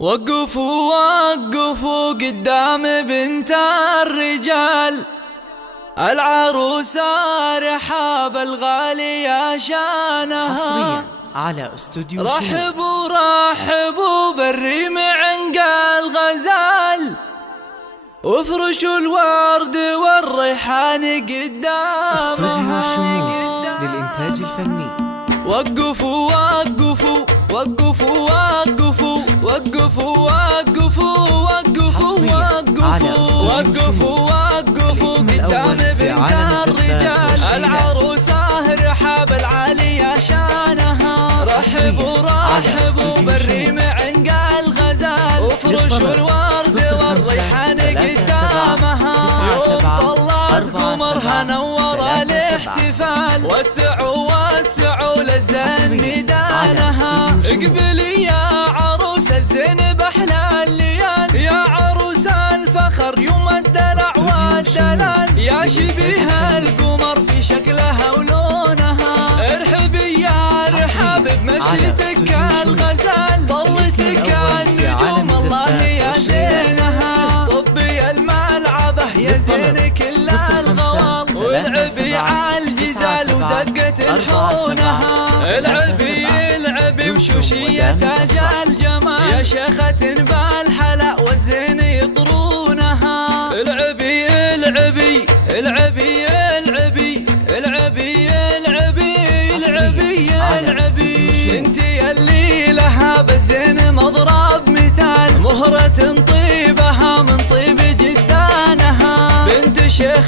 وقفوا وقفوا قدام بنت الرجال، العروسة رحاب الغالية شانها. حصريا على استوديو شموس. رحبوا رحبوا بالريم عنقى الغزال، وافرشوا الورد والريحان قدامها. استوديو شموس للإنتاج الفني. وقفوا وقفوا وقفوا وقفوا وقفوا وقفوا وقفوا وقفوا وقفوا قدام بنت الرجال، العروسة رحاب العالية شانها. رحبوا رحبوا بالريم عنقى الغزال، وافرشوا الورد والريحان قدامها. يوم طلعت قمرها نور الاحتفال، وسعوا وسعوا للزين ميدانها. اقبلي يا عروس الزين باحلى الليال، يا عروس الفخر يوم الدلع والدلال، يا شبيه القمر في شكلها ولونها. ارحبي يا رحاب بمشيتك الغزال، طلتك النجوم الله يا زينها. طبي الملعبه يا زين كل الغوال، والعبي عالجزال ودقة الحونها. العبي العبي وشوشية تاج الجمال، يا شيخة بالحلا والزين يطرونها. العبي العبي العبي العبي العبي العبي العبي العبي، انتي اللي لها بالزين مضرب مثال، مهرة طيبها من طيب جدانها. بنت شيخ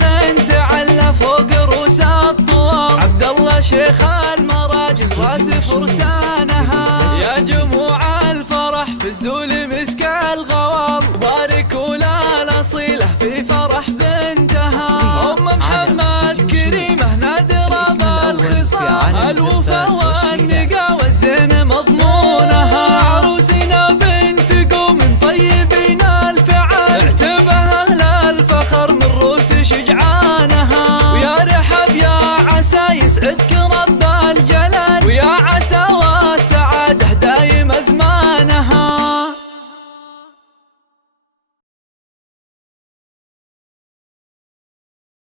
تعلى فوق رؤوس الطوال، عبد الله شيخ المراجل راس فرسانها. يا جموع الفرح في الزول مسك الغوال، باركوا لها الاصيله في فرح بنتها. ام محمد كريمه نادره بالخصال، الوفا